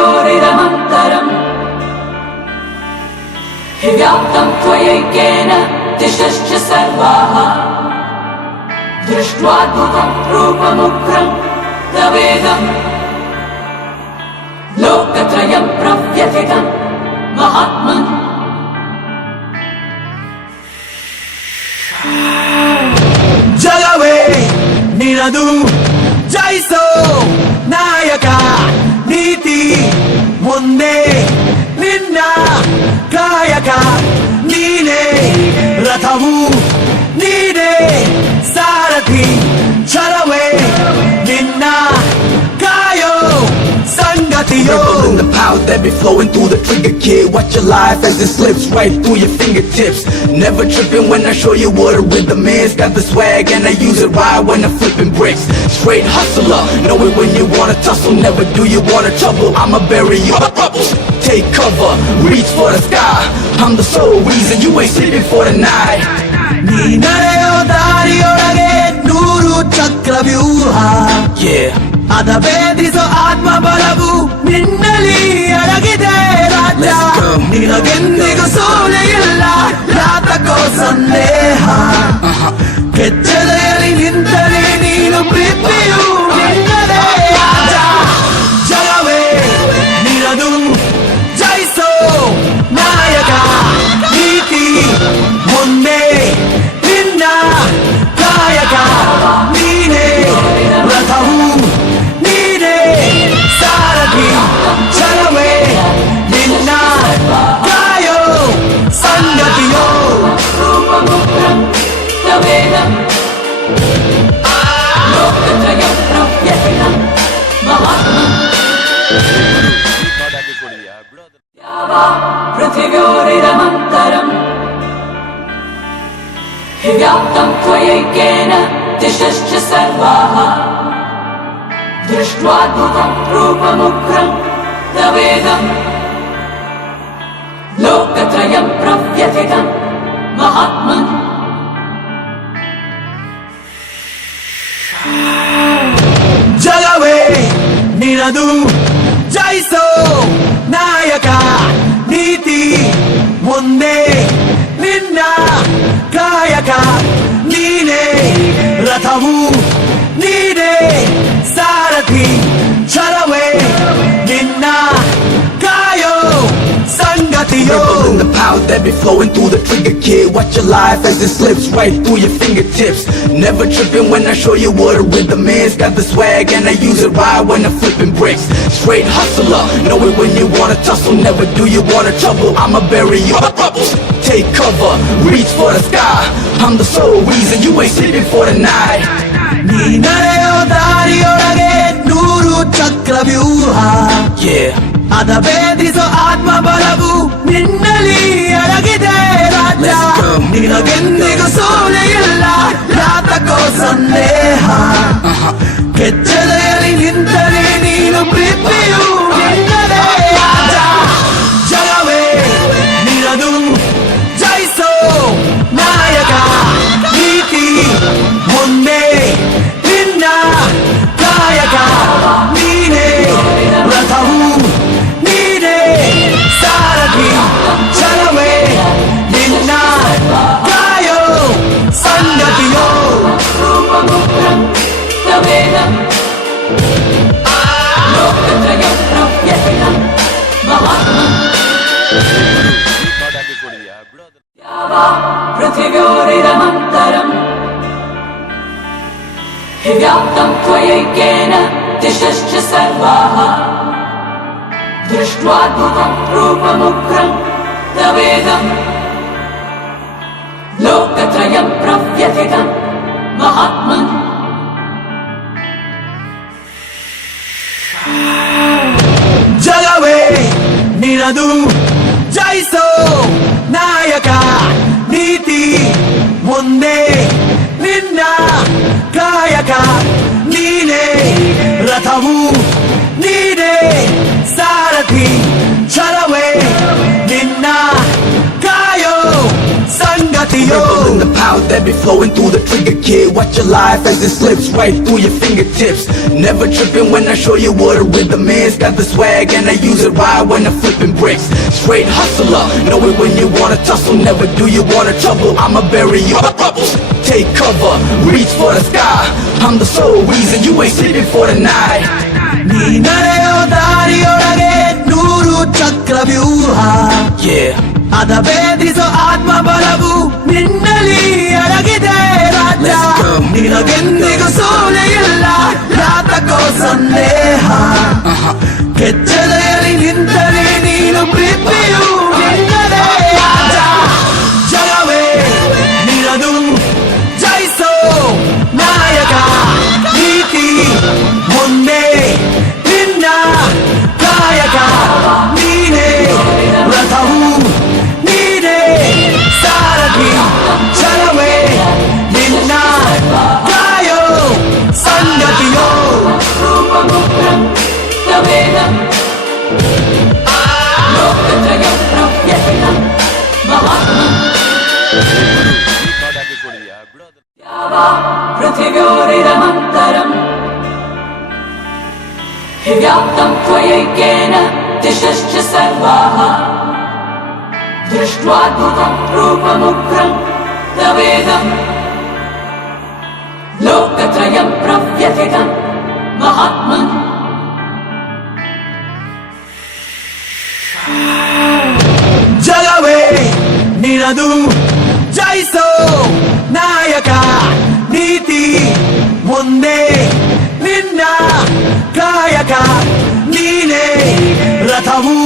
पृथिव्योरिदमन्तरम् हि व्याप्तं त्वयैकेन दिशश्च सर्वाः दृष्ट्वाद्भुतं रूपमुग्रं तवेदम् लोकत्रयं प्रव्यथितं महात्मन् ಜಗವೇ ನಿನದು ಜಯಿಸೋ ನಾಯಕ ನೀತಿ ಮುಂದೆ ನಿನ್ನ ಕಾಯಕ ನೀನೇ ರಥವು ನೀನೇ ಸಾರಥಿ ಛಲವೇ ನಿನ್ನ ಕಾಯೋ ಸಂಗತಿಯೋ The power that be flowing through the trigger, kid. Watch your life as it slips right through your fingertips. Never tripping when I show you what a rhythm is. Got the swag and I use it right when I'm flipping bricks. Straight hustler, know it when you wanna tussle. Never do you wanna trouble. I'ma bury you bubble. Take cover, reach for the sky. I'm the sole reason you ain't sleeping for the night. ನೀ ನಡೆಯೋ ದಾರಿಯೊಳಗೆ ನೂರು ಚಕ್ರವ್ಯೂಹ Yeah. ಅದ ಭೇದಿಸೋ ಆತ್ಮಬಲವು ನಿನ್ನಲ್ಲಿ ಅಡಗಿದೆ ರಾಜ Let's go. ನಿನಗೆಂದಿಗೂ ಸೋಲೆ ಇಲ್ಲ ಯಾತಕೋ ಸಂದೇಹ ಕೆಚ್ಚಲೆಯಲ್ಲಿ ನಿಂತರೆ ನೀನು ಪ್ರೀತಿಯು ನಿನ್ನದೇ ರಾಜ ಜಗವೇ ನಿನದು ಜಯಿಸೋ ನಾಯಕ ನೀತಿ ಮುಂದೆ ನಿನ್ನ ಕಾಯಕ ನೀನೇ ರಥವು ನೀನೇ ಸಾರಥಿ ಛಲವೇ ನಿನ್ನ ಕಾಯೋ ಸಂಗತಿಯೋ रूपमुग्रं तवेदम् लोकत्रयं प्रव्यथितं महात्मन् पृथिव्योरिदमन्तरम् हि व्याप्तं त्वयैकेन दिशश्च सर्वाः दृष्ट्वाद्भुतं रूपमुग्रं तवेदम् लोकत्रयं प्रव्यथितं महात्मन् ಜಗವೇ ನಿನದು ಜಯಿಸೋ ನಾಯಕ ನೀತಿ ಮುಂದೆ ನಿನ್ನ ಕಾಯಕ ನೀನೇ ರಥವು ನೀನೇ ಸಾರಥಿ ಛಲವೇ ನಿನ್ನ ಕಾಯೋ ಸಂಗತಿಯೋ The power that be flowing through the trigger, kid. Watch your life as it slips right through your fingertips. Never tripping when I show you what a rhythm is. Got the swag and I use it right when I'm flipping bricks. Straight hustler, know it when you wanna tussle. Never do you wanna trouble. I'ma bury you bubble. Take cover, reach for the sky. I'm the sole reason you ain't sleeping for the night. ನೀ ನಡೆಯೋ ದಾರಿಯೊಳಗೆ ನೂರು ಚಕ್ರವ್ಯೂಹ Yeah. ಅದ ಭೇದಿಸೋ ಆತ್ಮಬಲವು ನಿನ್ನಲ್ಲಿ ಅಡಗಿದೆ ರಾಜ Let's go. ನಿನಗೆಂದಿಗೂ ಸೋಲೆ ಇಲ್ಲ ಯಾತಕೋ ಸಂದೇಹ ಕೆಚ್ಚಲೆಯಲ್ಲಿ ನಿಂತರೆ ನೀನು ಪ್ರೀತಿಯು ನಿನ್ನದೇ ರಾಜ ಜಗವೇ ನಿನದು ಜಯಿಸೋ ನಾಯಕ ನೀತಿ ಮುಂದೆ ನಿನ್ನ ಕಾಯಕ ನೀನೇ ರಥವು ನೀನೇ ಸಾರಥಿ ಛಲವೇ ನಿನ್ನ ಕಾಯೋ ಸಂಗತಿಯೋ रूपमुग्रं तवेदम् लोकत्रयं प्रव्यथितं महात्मन् पृथिव्योरिदमन्तरम् हि व्याप्तं त्वयैकेन दिशश्च सर्वाः दृष्ट्वाद्भुतं रूपमुग्रं तवेदम् लोकत्रयं प्रव्यथितं महात्मन् ಜಗವೇ ನಿನದು ಜಯಿಸೋ ನಾಯಕ ನೀತಿ ಮುಂದೆ ನಿನ್ನ ಕಾಯಕ ನೀನೇ ರಥವು ನೀನೇ ಸಾರಥಿ ಛಲವೇ ನಿನ್ನ ಕಾಯೋ ಸಂಗತಿಯೋ The power love that be flowing through the trigger, kid. Watch your life as it slips right through your fingertips. Never tripping when I show you what a rhythm is. Got the swag and I use it right when I'm flipping bricks. Straight hustler, know it when you wanna tussle. Never do you wanna trouble, I'ma bury you in rubble. Take cover, reach for the sky. I'm the sole reason you ain't sleeping for the night. ನೀ ನಡೆಯೋ ದಾರಿಯೊಳಗೆ 100 ಚಕ್ರವ್ಯೂಹ. Yeah. ಅದ ಭೇದಿಸೋ ಆತ್ಮಬಲವು ನಿನ್ನಲ್ಲಿ ಅಡಗಿದೆ ರಾಜ. Let's go. ನಿನಗೆಂದಿಗೂ ಸೋಲೆ ಇಲ್ಲ, ಯಾತಕೋ ಸಂದೇಹ. ಕೆಚ್ಚಲೆಯಲ್ಲಿ ನಿಂತರೆ ನೀನು ಪ್ರೀತಿಯು ನಿನ್ನದೇ ರಾಜ. ಜಗವೇ ನಿನದು, ಜಯಿಸೋ ನಾಯಕ. ನೀತಿ ಮುಂದೆ ನಿನ್ನ ಕಾಯಕ. ನೀನೇ ರಥವು, ನೀನೇ ಸಾರಥಿ. ಛಲವೇ ನಿನ್ನ ಕಾಯೋ ಸಂಗತಿಯೋ. रूपमुग्रं तवेदं लोकत्रयं प्रव्यथितं महात्मन् या वा पृथिव्योरिदमन्तरम् हि व्याप्तं त्वयैकेन दिशश्च सर्वाः दृष्ट्वाद्भुतं रूपमुग्रं तवेदं लोकत्रयं प्रव्यथितं महात्मन् ಜಗವೇ ನಿನದು, ಜಯಿಸೋ ನಾಯಕ. ನೀತಿ ಮುಂದೆ ನಿನ್ನ ಕಾಯಕ. ನೀನೇ ರಥವು,